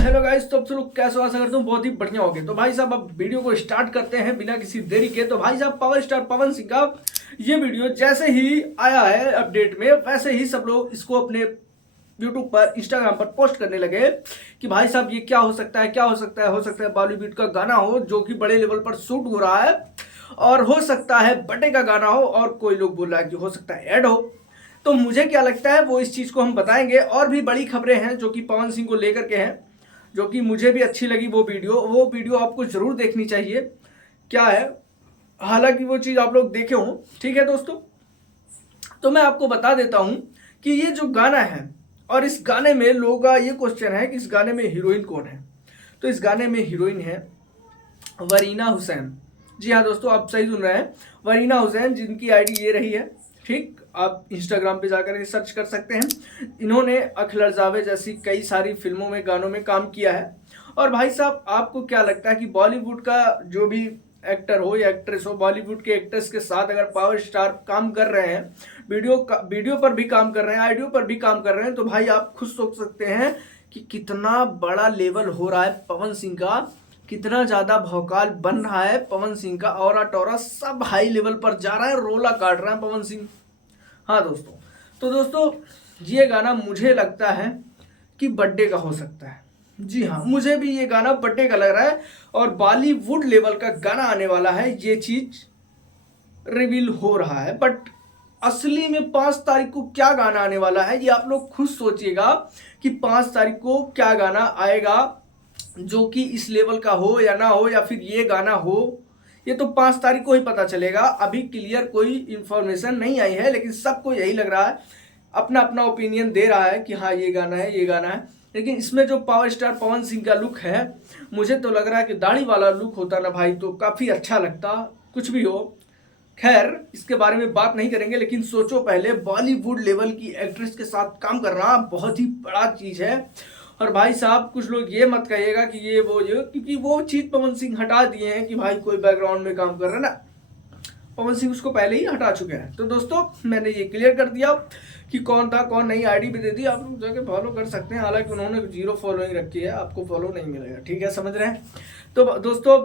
Hello guys, तो आप सब लोग कैसे हो? आशा करता हूँ बहुत ही बढ़िया होगे। तो भाई साहब अब वीडियो को स्टार्ट करते हैं बिना किसी देरी के। तो भाई साहब पावर स्टार पवन सिंह का ये वीडियो जैसे ही आया है अपडेट में, वैसे ही सब लोग इसको अपने यूट्यूब पर, इंस्टाग्राम पर पोस्ट करने लगे कि भाई साहब ये क्या हो सकता है, क्या हो सकता है बॉलीवुड का गाना हो जो कि बड़े लेवल पर शूट हो रहा है, और हो सकता है बटे का गाना हो, और कोई लोग बोल रहा है कि हो सकता है ऐड हो। तो मुझे क्या लगता है वो इस चीज़ को हम बताएंगे। और भी बड़ी खबरें हैं जो कि पवन सिंह को लेकर के हैं, जो कि मुझे भी अच्छी लगी। वो वीडियो आपको ज़रूर देखनी चाहिए। क्या है, हालांकि वो चीज़ आप लोग देखे हों, ठीक है दोस्तों। तो मैं आपको बता देता हूं कि ये जो गाना है, और इस गाने में लोगों का ये क्वेश्चन है कि इस गाने में हीरोइन कौन है। तो इस गाने में हीरोइन है वरीना हुसैन। जी हाँ दोस्तों, आप सही सुन रहे हैं, वरीना हुसैन, जिनकी आईडी ये रही है। ठीक, आप इंस्टाग्राम पे जाकर के सर्च कर सकते हैं। इन्होंने अखलरजावे जैसी कई सारी फिल्मों में, गानों में काम किया है। और भाई साहब आपको क्या लगता है कि बॉलीवुड का जो भी एक्टर हो या एक्ट्रेस हो, बॉलीवुड के एक्ट्रेस के साथ अगर पावर स्टार काम कर रहे हैं, वीडियो पर भी काम कर रहे हैं, ऑडियो पर भी काम कर रहे हैं, तो भाई आप खुद सोच सकते हैं कि कितना बड़ा लेवल हो रहा है पवन सिंह का, कितना ज्यादा भौकाल बन रहा है पवन सिंह का। और टोरा सब हाई लेवल पर जा रहा है, रोला काट रहा है पवन सिंह। हाँ दोस्तों, तो दोस्तों ये गाना मुझे लगता है कि बर्थडे का हो सकता है। जी हाँ, मुझे भी ये गाना बर्थडे का लग रहा है, और बॉलीवुड लेवल का गाना आने वाला है, ये चीज रिवील हो रहा है। बट असली में 5 तारीख को क्या गाना आने वाला है, ये आप लोग खुद सोचिएगा कि 5 तारीख को क्या गाना आएगा जो कि इस लेवल का हो या ना हो, या फिर ये गाना हो, ये तो 5 तारीख को ही पता चलेगा। अभी क्लियर कोई इंफॉर्मेशन नहीं आई है, लेकिन सबको यही लग रहा है, अपना अपना ओपिनियन दे रहा है कि हाँ ये गाना है, ये गाना है। लेकिन इसमें जो पावर स्टार पवन सिंह का लुक है, मुझे तो लग रहा है कि दाढ़ी वाला लुक होता ना भाई तो काफ़ी अच्छा लगता। कुछ भी हो, खैर इसके बारे में बात नहीं करेंगे। लेकिन सोचो, पहले बॉलीवुड लेवल की एक्ट्रेस के साथ काम करना बहुत ही बड़ा चीज़ है। और भाई साहब कुछ लोग ये मत कहिएगा कि ये वो ये, क्योंकि वो चीज़ पवन सिंह हटा दिए हैं कि भाई कोई बैकग्राउंड में काम कर रहा है ना, पवन सिंह उसको पहले ही हटा चुके हैं। तो दोस्तों मैंने ये क्लियर कर दिया कि कौन था कौन नहीं, आईडी भी दे दी, आप लोग जाके फॉलो कर सकते हैं। हालांकि उन्होंने 0 फॉलोइंग रखी है, आपको फॉलो नहीं मिलेगा, ठीक है, समझ रहे हैं। तो दोस्तों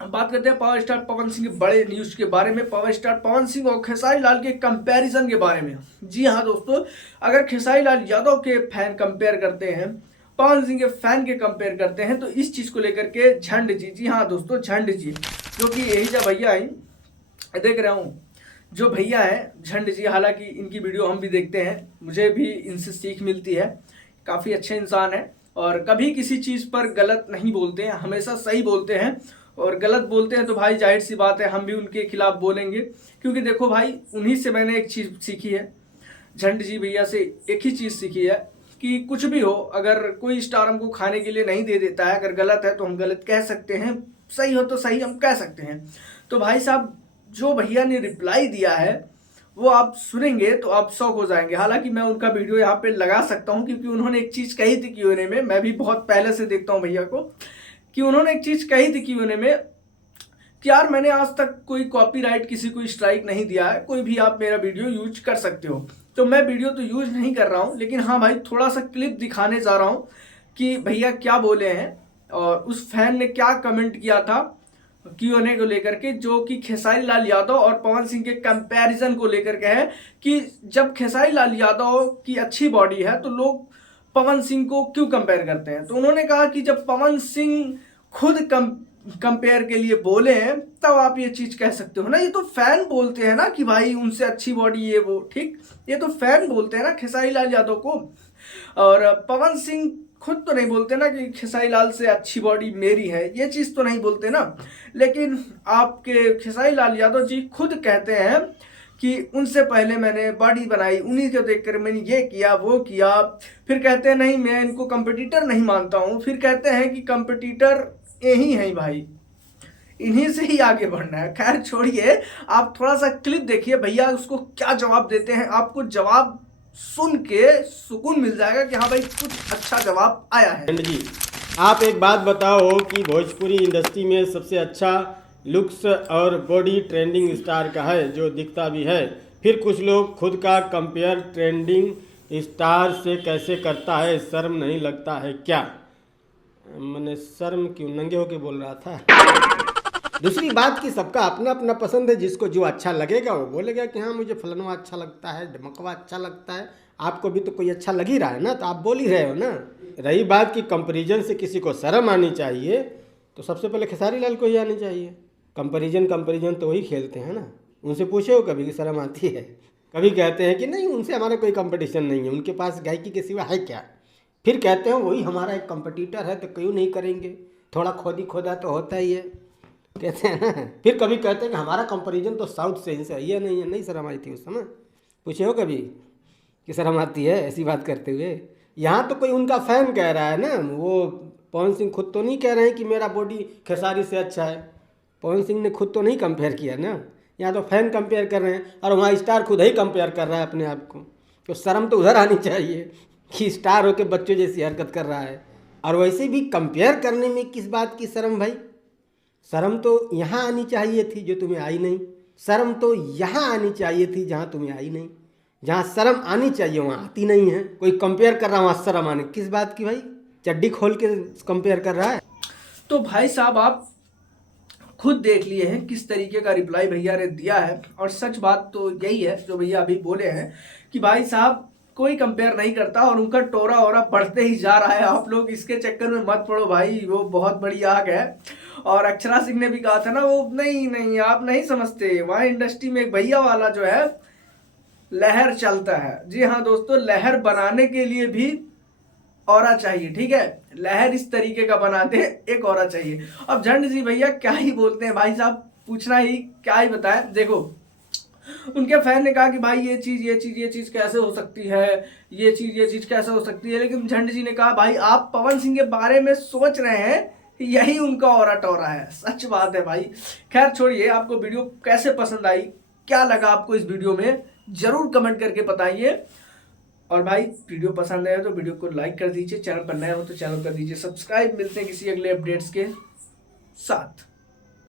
बात करते हैं पावर स्टार पवन सिंह के बड़े न्यूज के बारे में, पावर स्टार पवन सिंह और खेसारी लाल के कंपैरिजन के बारे में। जी हाँ दोस्तों, अगर खेसारी लाल यादव के फैन कंपेयर करते हैं, पवन सिंह के फैन के कंपेयर करते हैं, तो इस चीज को लेकर के झंड जी, जी हाँ दोस्तों झंड जी, जो कि यही जब भैया आई, देख रहा हूँ जो भैया है झंड जी, हालांकि इनकी वीडियो हम भी देखते हैं, मुझे भी इनसे सीख मिलती है। काफ़ी अच्छे इंसान है, और कभी किसी चीज़ पर गलत नहीं बोलते हैं, हमेशा सही बोलते हैं। और गलत बोलते हैं तो भाई जाहिर सी बात है हम भी उनके खिलाफ बोलेंगे, क्योंकि देखो भाई उन्हीं से मैंने एक चीज़ सीखी है, झंड जी भैया से एक ही चीज़ सीखी है कि कुछ भी हो, अगर कोई स्टार हमको खाने के लिए नहीं दे देता है, अगर गलत है तो हम गलत कह सकते हैं, सही हो तो सही हम कह सकते हैं। तो भाई साहब जो भैया ने रिप्लाई दिया है वो आप सुनेंगे तो आप शौक हो जाएंगे। हालांकि मैं उनका वीडियो यहाँ पे लगा सकता हूँ, क्योंकि उन्होंने एक चीज़ कही थी Q&A में, मैं भी बहुत पहले से देखता हूँ भैया को, कि उन्होंने एक चीज़ कही थी Q&A में कि यार मैंने आज तक कोई कॉपीराइट, किसी को स्ट्राइक नहीं दिया है, कोई भी आप मेरा वीडियो यूज कर सकते हो। तो मैं वीडियो तो यूज नहीं कर रहा हूँ, लेकिन हाँ भाई थोड़ा सा क्लिप दिखाने जा रहा हूँ कि भैया क्या बोले हैं, और उस फैन ने क्या कमेंट किया था Q&A को लेकर के, जो कि खेसारी लाल यादव और पवन सिंह के कंपैरिजन को लेकर के है कि जब खेसारी लाल यादव की अच्छी बॉडी है तो लोग पवन सिंह को क्यों कंपेयर करते हैं। तो उन्होंने कहा कि जब पवन सिंह खुद कंपेयर के लिए बोले हैं तब आप ये चीज़ कह सकते हो ना। ये तो फैन बोलते हैं ना कि भाई उनसे अच्छी बॉडी ये वो, ठीक, ये तो फैन बोलते हैं ना खेसारी लाल यादव को। और पवन सिंह खुद तो नहीं बोलते ना कि खेसारी लाल से अच्छी बॉडी मेरी है, ये चीज़ तो नहीं बोलते ना। लेकिन आपके खेसारी लाल यादव जी खुद कहते हैं कि उनसे पहले मैंने बॉडी बनाई, उन्हीं को देखकर मैंने ये किया वो किया। फिर कहते हैं नहीं मैं इनको कंपटीटर नहीं मानता हूँ, फिर कहते हैं कि कंपटीटर यही है भाई, इन्हीं से ही आगे बढ़ना है। खैर छोड़िए, आप थोड़ा सा क्लिप देखिए भैया उसको क्या जवाब देते हैं, आपको जवाब सुन के सुकून मिल जाएगा कि हाँ भाई कुछ अच्छा जवाब आया है। जी आप एक बात बताओ कि भोजपुरी इंडस्ट्री में सबसे अच्छा लुक्स और बॉडी ट्रेंडिंग स्टार का है जो दिखता भी है, फिर कुछ लोग खुद का कंपेयर ट्रेंडिंग स्टार से कैसे करता है, शर्म नहीं लगता है क्या? मैंने शर्म क्यों, नंगे होके बोल रहा था। दूसरी बात कि सबका अपना अपना पसंद है, जिसको जो अच्छा लगेगा वो बोलेगा कि हाँ मुझे फलनवा अच्छा लगता है, ढमकवा अच्छा लगता है। आपको भी तो कोई अच्छा लग ही रहा है ना, तो आप बोल ही रहे हो ना। रही बात कि कंपैरिजन से किसी को शर्म आनी चाहिए, तो सबसे पहले खेसारी लाल को ही आनी चाहिए। कंपैरिजन तो वही खेलते हैं ना, उनसे पूछे हो कभी कि शर्म आती है? कभी कहते हैं कि नहीं उनसे हमारा कोई कंपटीशन नहीं है, उनके पास गायकी के सिवा है क्या। फिर कहते हैं वही हमारा एक कंपटीटर है तो क्यों नहीं करेंगे, थोड़ा खोदी खोदा तो होता ही है, कहते हैं ना। फिर कभी कहते हैं कि हमारा कंपैरिजन तो साउथ से, इनसे ये नहीं है। नहीं शर्म आई थी उस समय? पूछे हो कभी कि शर्म आती है ऐसी बात करते हुए? यहाँ तो कोई उनका फैन कह रहा है ना, वो पवन सिंह खुद तो नहीं कह रहे हैं कि मेरा बॉडी खेसारी से अच्छा है। पवन सिंह ने खुद तो नहीं कंपेयर किया ना, यहाँ तो फैन कंपेयर कर रहे हैं, और वहाँ स्टार खुद ही कंपेयर कर रहा है अपने आप को। तो शर्म तो उधर आनी चाहिए कि स्टार होके बच्चों जैसी हरकत कर रहा है। और वैसे भी कंपेयर करने में किस बात की शर्म भाई? शर्म तो यहाँ आनी चाहिए थी जो तुम्हें आई नहीं। शर्म तो यहाँ आनी चाहिए थी जहाँ तुम्हें आई नहीं। जहाँ शर्म आनी चाहिए वहाँ आती नहीं है। कोई कंपेयर कर रहा है वहाँ शर्म आने किस बात की भाई? चड्डी खोल के कंपेयर कर रहा है। तो भाई साहब आप खुद देख लिए हैं किस तरीके का रिप्लाई भैया ने दिया है। और सच बात तो यही है जो भैया अभी बोले हैं कि भाई साहब कोई कंपेयर नहीं करता और उनका टोरा ओरा बढ़ते ही जा रहा है। आप लोग इसके चक्कर में मत पड़ो भाई, वो बहुत बड़ी आग है। और अक्षरा सिंह ने भी कहा था ना, वो नहीं नहीं आप नहीं समझते, वहाँ इंडस्ट्री में एक भैया वाला जो है लहर चलता है। जी हाँ दोस्तों, लहर बनाने के लिए भी औरा चाहिए, ठीक है। लहर इस तरीके का बनाते एक औरा चाहिए। अब झंड जी भैया क्या ही बोलते हैं भाई साहब, पूछना ही क्या ही बताए। देखो उनके फैन ने कहा कि भाई ये चीज कैसे हो सकती है, ये चीज कैसे हो सकती है। लेकिन झंड जी ने कहा भाई आप पवन सिंह के बारे में सोच रहे हैं, यही उनका औरा टोरा है। सच बात है भाई। खैर छोड़िए, आपको वीडियो कैसे पसंद आई, क्या लगा आपको इस वीडियो में, जरूर कमेंट करके बताइए। और भाई वीडियो पसंद आया तो वीडियो को लाइक कर दीजिए, चैनल पर नए हो तो चैनल कर दीजिए सब्सक्राइब। मिलते हैं किसी अगले अपडेट्स के साथ।